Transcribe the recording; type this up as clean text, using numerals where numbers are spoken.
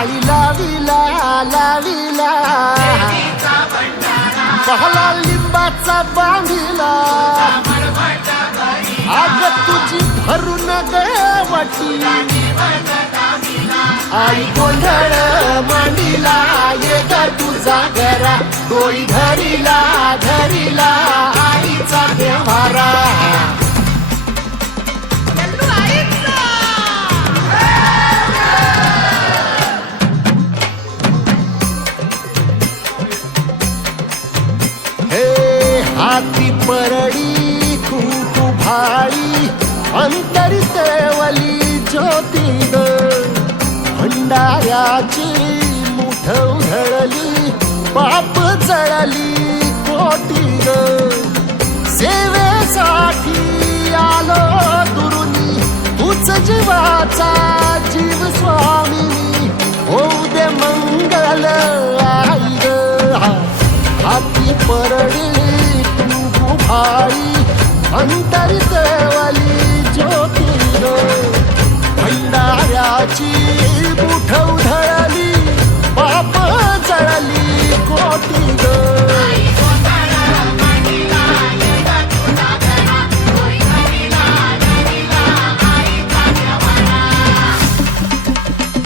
माळी लाविला लाविला पहला लिंबाचा बांधिला आग तुझी भरून गवटी आई गोंधळ मांडीला ये ग तुझा घरा डोळी धरीला धरीला आईचा देवारा हाती परडी कुंकू भाळी अंतरी देवली ज्योती ग भंडाऱ्याची मुठ उधळली पाप जळली कोटी ग सेवेसाठी आलो दुरुनी तूच जीवाचा जीव स्वामी